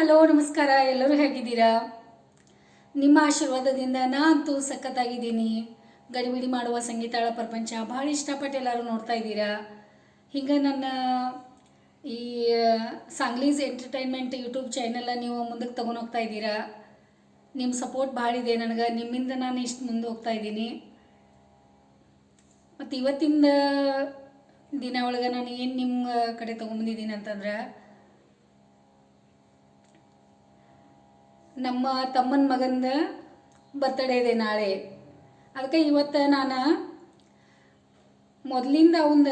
Hello, ನಮಸ್ಕಾರ. ಎಲ್ಲರೂ ಹೇಗಿದ್ದೀರಾ? ನಿಮ್ಮ ಆಶೀರ್ವಾದದಿಂದ ನಾನಂತೂ ಸಖತ್ತಾಗಿದ್ದೀನಿ. ಗಡಿಬಿಡಿ ಮಾಡುವ ಸಂಗೀತಾಳ ಪ್ರಪಂಚ ಭಾಳ ಇಷ್ಟಪಟ್ಟು ಎಲ್ಲರೂ ನೋಡ್ತಾ ಇದ್ದೀರಾ? ಹಿಂಗೆ ನನ್ನ ಈ ಸಾಂಗ್ಲೀಸ್ ಎಂಟರ್ಟೈನ್ಮೆಂಟ್ ಯೂಟ್ಯೂಬ್ ಚಾನೆಲ್ನ ನೀವು ಮುಂದಕ್ಕೆ ತೊಗೊಂಡು ಹೋಗ್ತಾ ಇದ್ದೀರಾ? ನಿಮ್ಮ ಸಪೋರ್ಟ್ ಭಾಳ ಇದೆ ನನಗೆ. ನಿಮ್ಮಿಂದ ನಾನು ಇಷ್ಟು ಮುಂದೆ ಹೋಗ್ತಾ ಇದ್ದೀನಿ. ಮತ್ತು ಇವತ್ತಿನ ದಿನ ಒಳಗೆ ನಾನು ಏನು ನಿಮ್ಮ ಕಡೆ ತೊಗೊಂಬಂದಿದ್ದೀನಿ ಅಂತಂದ್ರೆ ನಮ್ಮ ತಮ್ಮನ ಮಗಂದ ಬರ್ತಡೇ ಇದೆ ನಾಳೆ. ಅದಕ್ಕೆ ಇವತ್ತು ನಾನು ಮೊದಲಿಂದ ಅವಂದ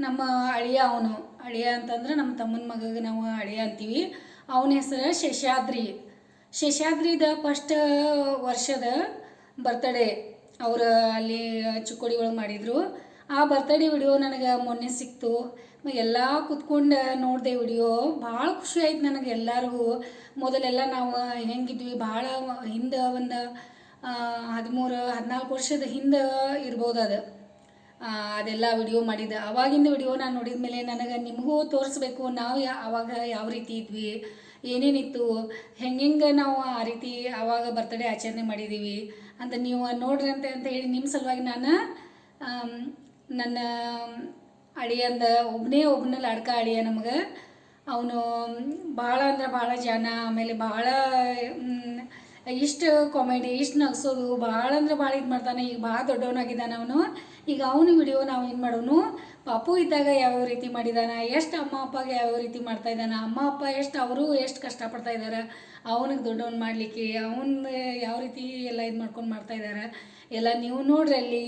ನಮ್ಮ ಅಳಿಯ ಅವನು. ಅಳಿಯ ಅಂತಂದ್ರೆ ನಮ್ಮ ತಮ್ಮನ ಮಗಗೆ ನಾವು ಅಳಿಯ ಅಂತೀವಿ. ಅವನ ಹೆಸರು ಶೇಷಾದ್ರಿ. ಶೇಷಾದ್ರಿದ ಫಸ್ಟ್ ವರ್ಷದ ಬರ್ತಡೇ ಅವರು ಅಲ್ಲಿ ಚುಕ್ಕೋಡಿ ಒಳಗೆ ಮಾಡಿದರು. ಆ ಬರ್ತಡೇ ವಿಡಿಯೋ ನನಗೆ ಮೊನ್ನೆ ಸಿಕ್ತು. ಎಲ್ಲ ಕುತ್ಕೊಂಡು ನೋಡಿದೆ ವಿಡಿಯೋ ಭಾಳ ಖುಷಿ ಆಯ್ತು ನನಗೆ ಎಲ್ಲರಿಗೂ. ಮೊದಲೆಲ್ಲ ನಾವು ಹೆಂಗಿದ್ವಿ, ಭಾಳ ಹಿಂದೆ ಒಂದು ಹದಿಮೂರು, ಹದಿನಾಲ್ಕು ವರ್ಷದ ಹಿಂದೆ ಇರ್ಬೋದು ಅದು. ಅದೆಲ್ಲ ವಿಡಿಯೋ ಮಾಡಿದ್ದೆ ಅವಾಗಿಂದ ವಿಡಿಯೋ ನಾನು ನೋಡಿದ ಮೇಲೆ ನನಗೆ ನಿಮಗೂ ತೋರಿಸ್ಬೇಕು ನಾವು ಆವಾಗ ಯಾವ ರೀತಿ ಇದ್ವಿ, ಏನೇನಿತ್ತು, ಹೆಂಗೆ ನಾವು ಆ ರೀತಿ ಆವಾಗ ಬರ್ತಡೇ ಆಚರಣೆ ಮಾಡಿದ್ದೀವಿ ಅಂತ ನೀವು ನೋಡ್ರಿ ಅಂತ ಅಂತ ಹೇಳಿ ನಿಮ್ಮ ಸಲುವಾಗಿ ನಾನು ನನ್ನ ಅಳಿಯಂದ ಒಬ್ಬನೇ ಒಬ್ಬನ ಲಾಡ್ಕ ಅಳಿಯ ನಮಗೆ. ಅವನು ಭಾಳ ಅಂದ್ರೆ ಭಾಳ ಜನ, ಆಮೇಲೆ ಭಾಳ ಇಷ್ಟು ಕಾಮಿಡಿ ಇಷ್ಟು ನಗಿಸೋದು ಭಾಳ ಅಂದ್ರೆ ಭಾಳ ಇದು ಮಾಡ್ತಾನೆ, ಈಗ ಭಾಳ ದೊಡ್ಡವನಾಗಿದ್ದಾನೆ ಅವನು. ಈಗ ಅವನ ವಿಡಿಯೋ ನಾವು ಏನು ಮಾಡೋನು, ಪಾಪು ಇದ್ದಾಗ ಯಾವ್ಯಾವ ರೀತಿ ಮಾಡಿದಾನ, ಎಷ್ಟು ಅಮ್ಮ ಅಪ್ಪಗೆ ಯಾವ್ಯಾವ ರೀತಿ ಮಾಡ್ತಾ ಇದ್ದಾನ, ಅಮ್ಮ ಅಪ್ಪ ಎಷ್ಟು, ಅವರು ಎಷ್ಟು ಕಷ್ಟಪಡ್ತಾ ಇದ್ದಾರೆ ಅವನಿಗೆ ದೊಡ್ಡವನು ಮಾಡಲಿಕ್ಕೆ, ಅವನ, ಯಾವ ರೀತಿ ಎಲ್ಲ ಇದು ಮಾಡ್ಕೊಂಡು ಮಾಡ್ತಾ ಇದ್ದಾರೆ ಎಲ್ಲ ನೀವು ನೋಡ್ರಿ ಅಲ್ಲಿ.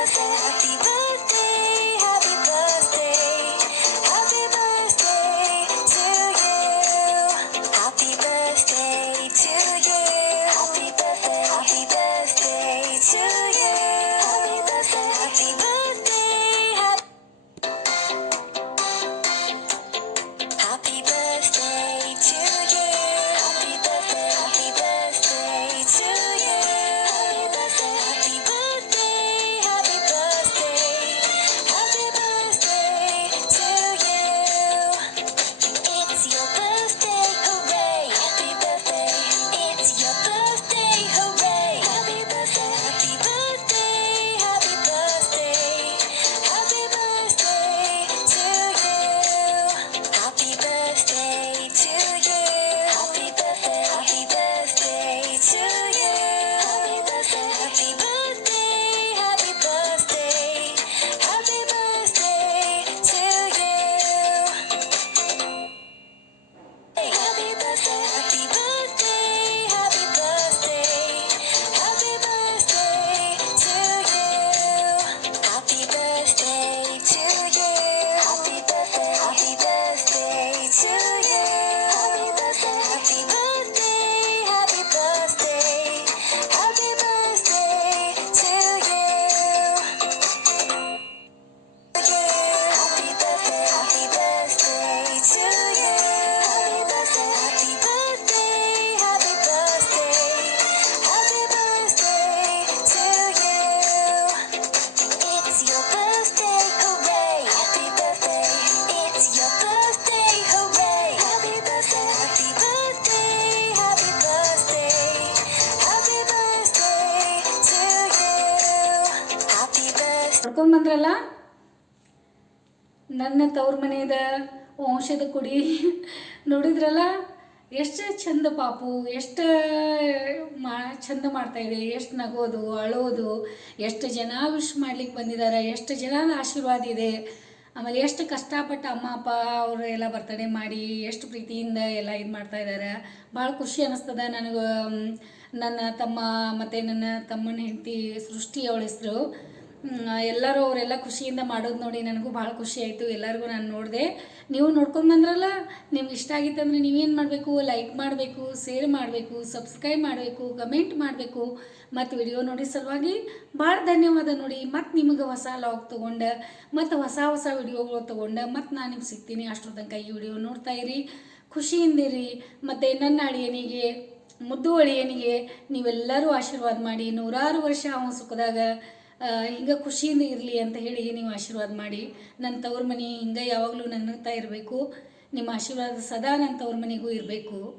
nothing ನೋಡ್ಕೊಂಡ್ ಬಂದ್ರಲ್ಲ? ನನ್ನ ತವ್ರ ಮನೆಯದ ವಂಶದ ಕುಡಿ. ನೋಡಿದ್ರಲ್ಲ, ಎಷ್ಟು ಚಂದ ಪಾಪು, ಎಷ್ಟು ಮಾ, ಚಂದ ಮಾಡ್ತಾ ಇದೆ, ಎಷ್ಟು ನಗೋದು, ಅಳೋದು, ಎಷ್ಟು ಜನ ವಿಶ್ ಮಾಡ್ಲಿಕ್ಕೆ ಬಂದಿದ್ದಾರೆ ಎಷ್ಟು ಜನ ಆಶೀರ್ವಾದ ಇದೆ. ಆಮೇಲೆ ಎಷ್ಟು ಕಷ್ಟಪಟ್ಟು ಅಮ್ಮ, ಅಪ್ಪ ಅವರು ಎಲ್ಲ ಬರ್ತಡೇ ಮಾಡಿ, ಎಷ್ಟು ಪ್ರೀತಿಯಿಂದ ಎಲ್ಲ ಇದು ಮಾಡ್ತಾ ಇದ್ದಾರೆ ಭಾಳ ಖುಷಿ ಅನ್ನಿಸ್ತದ ನನಗೆ ನನ್ನ ತಮ್ಮ ಮತ್ತು ನನ್ನ ತಮ್ಮನ ಹೆಂಡತಿ ಸೃಷ್ಟಿ ಅವಳ ಹೆಸರು. ಎಲ್ಲರೂ ಅವರೆಲ್ಲ ಖುಷಿಯಿಂದ ಮಾಡೋದು ನೋಡಿ ನನಗೂ ಭಾಳ ಖುಷಿ ಆಯಿತು. ಎಲ್ಲರಿಗೂ ನಾನು ನೋಡಿದೆ. ನೀವು ನೋಡ್ಕೊಂಡು ಬಂದ್ರಲ್ಲ, ನಿಮ್ಗೆ ಇಷ್ಟ ಆಗಿತ್ತು ಅಂದರೆ ನೀವೇನು ಮಾಡಬೇಕು? ಲೈಕ್ ಮಾಡಬೇಕು ಶೇರ್ ಮಾಡಬೇಕು ಸಬ್ಸ್ಕ್ರೈಬ್ ಮಾಡಬೇಕು ಕಮೆಂಟ್ ಮಾಡಬೇಕು. ಮತ್ತು ವಿಡಿಯೋ ನೋಡಿ ಸಲುವಾಗಿ ಭಾಳ ಧನ್ಯವಾದ ನೋಡಿ. ಮತ್ತು ನಿಮಗೆ ಹೊಸ ಲಾಗ್ ತೊಗೊಂಡು, ಮತ್ತು ಹೊಸ ಹೊಸ ವಿಡಿಯೋಗಳು ತೊಗೊಂಡು ಮತ್ತು ನಾನು ನಿಮ್ಗೆ ಸಿಗ್ತೀನಿ ಅಷ್ಟರ ತನಕ ಈ ವಿಡಿಯೋ ನೋಡ್ತಾ ಇರಿ. ಖುಷಿಯಿಂದಿರಿ ಮತ್ತು ನನ್ನ ಅಳಿಯನಿಗೆ, ಮುದ್ದು ಅಳಿಯನಿಗೆ ನೀವೆಲ್ಲರೂ ಆಶೀರ್ವಾದ ಮಾಡಿ. ನೂರಾರು ವರ್ಷ ಅವನ ಸುಖದಾಗ ಹಿಂಗೆ ಖುಷಿಯಿಂದ ಇರಲಿ ಅಂತ ಹೇಳಿ ನೀವು ಆಶೀರ್ವಾದ ಮಾಡಿ. ನನ್ನ ತವ್ರ ಮನೆ ಹಿಂಗೆ ಯಾವಾಗಲೂ ನಗ್ನಗ್ತಾ ಇರಬೇಕು. ನಿಮ್ಮ ಆಶೀರ್ವಾದ ಸದಾ ನನ್ನ ತವ್ರ ಮನೆಗೂ ಇರಬೇಕು.